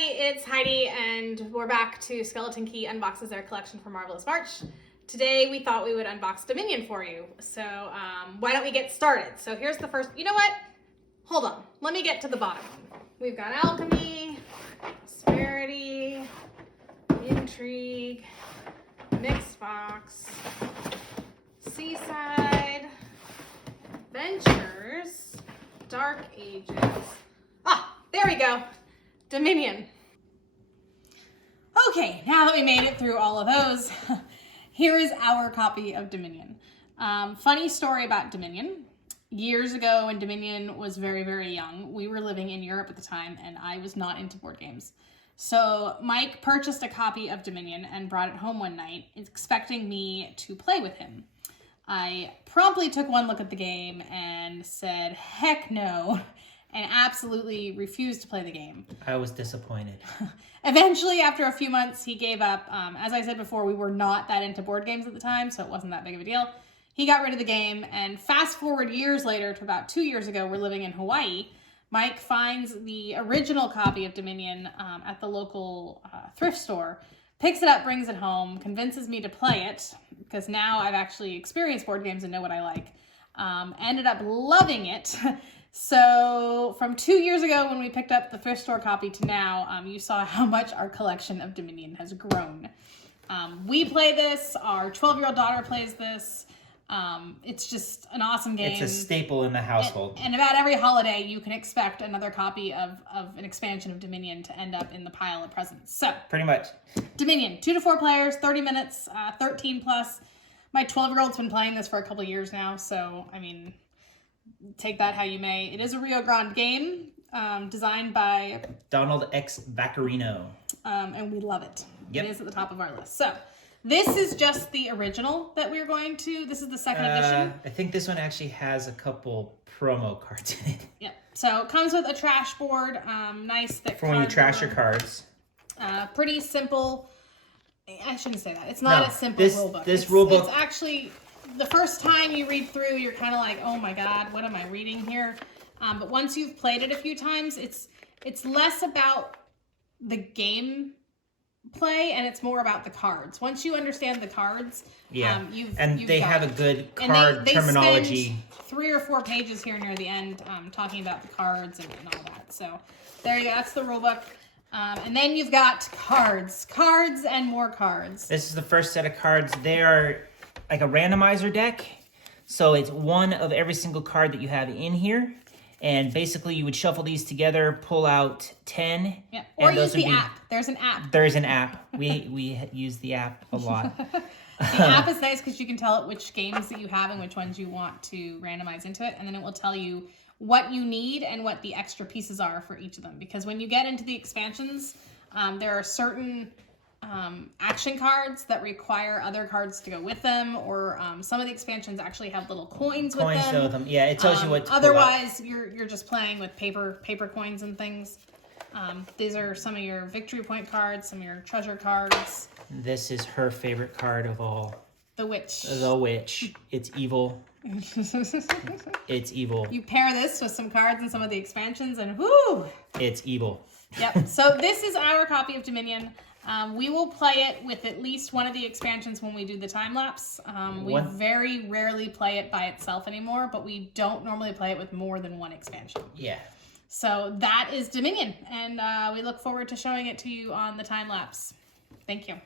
everybody, it's Heidi, and we're back to Skeleton Key unboxes their collection for Marvelous March. Today we thought we would unbox Dominion for you, so why don't we get started? So here's the first, you know what? Hold on, let me get to the bottom. We've got Alchemy, Prosperity, Intrigue, Mixed Box, Seaside, Ventures, Dark Ages. Ah, there we go. Dominion. Okay, now that we made it through all of those, here is our copy of Dominion. Funny story about Dominion. Years ago when Dominion was very, very young, we were living in Europe at the time and I was not into board games. So Mike purchased a copy of Dominion and brought it home one night, expecting me to play with him. I promptly took one look at the game and said, heck no, and absolutely refused to play the game. I was disappointed. Eventually, after a few months, he gave up. As I said before, we were not that into board games at the time, so it wasn't that big of a deal. He got rid of the game, and fast forward years later to about 2 years ago, we're living in Hawaii. Mike finds the original copy of Dominion at the local thrift store, picks it up, brings it home, convinces me to play it, because now I've actually experienced board games and know what I like. Ended up loving it. So from 2 years ago when we picked up the thrift store copy to now, you saw how much our collection of Dominion has grown. We play this, our 12-year-old daughter plays this. It's just an awesome game. It's a staple in the household. And about every holiday, you can expect another copy of an expansion of Dominion to end up in the pile of presents. So pretty much. Dominion, 2 to 4 players, 30 minutes, 13 plus. My 12-year-old's been playing this for a couple years now, so I mean, take that how you may. It is a Rio Grande game, designed by Donald X. Vaccarino. And we love it. Yep. It is at the top of our list. So this is just the original that we're going to. This is the second edition. I think this one actually has a couple promo cards in it. Yep. So it comes with a trash board, nice thick for when you trash your cards. Pretty simple. I shouldn't say that. It's not a simple rule book. This rule book. It's actually, the first time you read through, you're kind of like, oh my God, what am I reading here? But once you've played it a few times, it's less about the game play and it's more about the cards. Once you understand the cards, they have got a good card terminology. Spend 3 or 4 pages here near the end talking about the cards and all that. So there you go. That's the rule book. And then you've got cards and more cards. This is the first set of cards. They are like a randomizer deck. So it's one of every single card that you have in here. And basically you would shuffle these together, pull out 10. Yeah. Or use the app. There's an app. There's an app. We use the app a lot. The app is nice because you can tell it which games that you have and which ones you want to randomize into it. And then it will tell you what you need and what the extra pieces are for each of them. Because when you get into the expansions, there are certain action cards that require other cards to go with them, or some of the expansions actually have little coins with them. Yeah, it tells you what to otherwise you're just playing with paper coins and things. These are some of your victory point cards, some of your treasure cards. This is her favorite card of all. The Witch. The Witch. It's evil. It's evil. You pair this with some cards and some of the expansions and whoo! It's evil. Yep. So this is our copy of Dominion. We will play it with at least one of the expansions when we do the time-lapse. We very rarely play it by itself anymore, but we don't normally play it with more than one expansion. Yeah. So that is Dominion, and we look forward to showing it to you on the time-lapse. Thank you.